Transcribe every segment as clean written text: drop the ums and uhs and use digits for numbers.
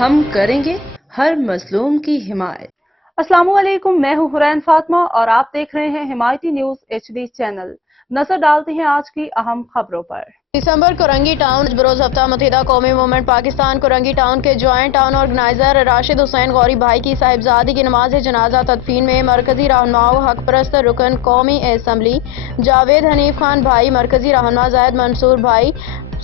ہم کریں گے ہر مظلوم کی حمایت۔ السلام علیکم، میں ہوں حرین فاطمہ اور آپ دیکھ رہے ہیں حمایتی نیوز HD چینل۔ نظر ڈالتے ہیں آج کی اہم خبروں پر۔ دسمبر کرنگی ٹاؤن بروز ہفتہ متحدہ قومی موومنٹ پاکستان کرنگی ٹاؤن کے جوائنٹ ٹاؤن آرگنائزر راشد حسین غوری بھائی کی صاحبزادی کی نماز جنازہ تدفین میں مرکزی رہنما و حق پرست رکن قومی اسمبلی جاوید حنیف خان بھائی، مرکزی رہنما زاہد منصور بھائی،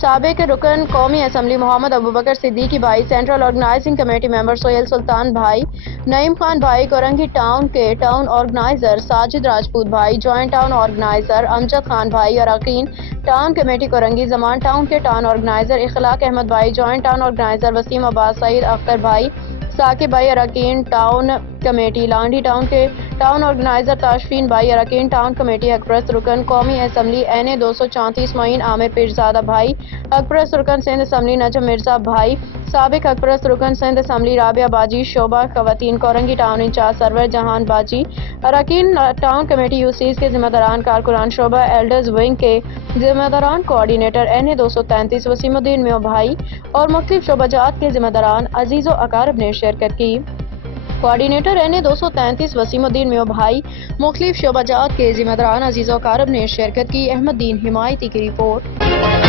سابق رکن قومی اسمبلی محمد ابوبکر صدیقی بھائی، سینٹرل آرگنائزنگ کمیٹی ممبر سہیل سلطان بھائی، نعیم خان بھائی، کرنگی ٹاؤن کے ٹاؤن آرگنائزر ساجد راجپوت بھائی، joint town organiser Amjad Khan بھائی، اراکین ٹاؤن کمیٹی کرنگی، زمان ٹاؤن کے ٹاؤن آرگنائزر اخلاق احمد بھائی، جوائنٹ ٹاؤن آرگنائزر وسیم عباس، سعید اختر بھائی، ثاقب بھائی، اراکین ٹاؤن کمیٹی لانڈھی ٹاؤن کے ٹاؤن آرگنائزر تاشفین بھائی، اراکین ٹاؤن کمیٹی حق پرست رکن قومی اسمبلی NA 234 معین عامر پیرزادہ بھائی، حق پرست رکن سندھ اسمبلی نجم مرزا بھائی، سابق حق پرست رکن سندھ اسمبلی رابعہ باجی، شعبہ خواتین کرنگی ٹاؤن انچارج سرور جہان باجی، اراکین ٹاؤن کمیٹی UCs کے ذمہ داران، کارکنان شعبہ ایلڈرز ونگ کے ذمہ داران، کوآرڈینیٹر NA 233 وسیم الدین میاں بھائی اور مختلف شعبہ جات کے ذمہ داران، عزیز و اقارب نے شرکت کی۔ کوآرڈینیٹر NA 233 وسیم الدین میاں بھائی، مختلف شعبہ جات کے ذمہ داران، عزیز و اقارب نے شرکت کی۔ احمد دین حمایتی کی رپورٹ۔